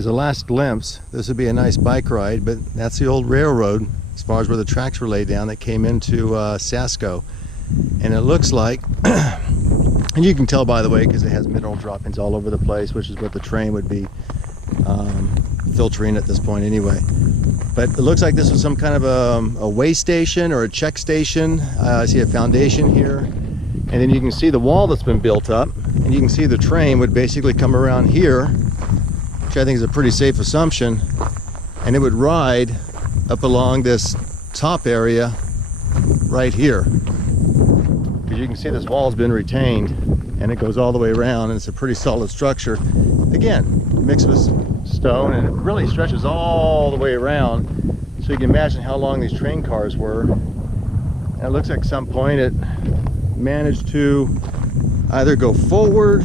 As a last glimpse, this would be a nice bike ride, but that's the old railroad as far as where the tracks were laid down that came into SASCO. And it looks like, and you can tell by the way, because it has mineral droppings all over the place, which is what the train would be filtering at this point anyway. But it looks like this was some kind of a weigh station or a check station. I see a foundation here, and then you can see the wall that's been built up, and you can see the train would basically come around here, which I think is a pretty safe assumption, and it would ride up along this top area right here. Because you can see this wall's been retained, and it goes all the way around, and it's a pretty solid structure. Again, mixed with stone, and it really stretches all the way around, so you can imagine how long these train cars were. And it looks like at some point it managed to either go forward,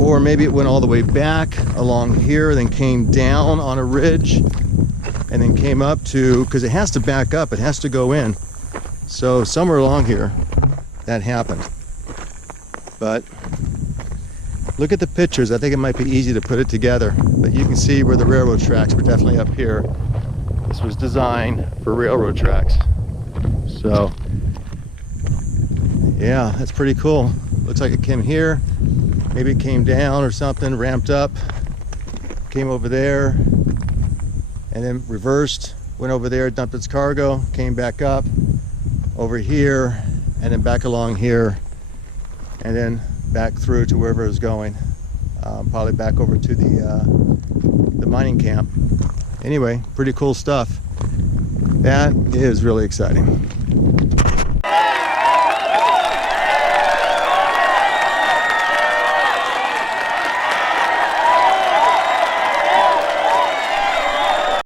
or maybe it went all the way back along here, then came down on a ridge, and then came up to, because it has to back up, it has to go in. So somewhere along here, that happened. But look at the pictures. I think it might be easy to put it together. But you can see where the railroad tracks were definitely up here. This was designed for railroad tracks. So, yeah, that's pretty cool. Looks like it came here. Maybe it came down or something, ramped up, came over there, and then reversed, went over there, dumped its cargo, came back up, over here, and then back along here, and then back through to wherever it was going. Probably back over to the mining camp. Anyway, pretty cool stuff. That is really exciting.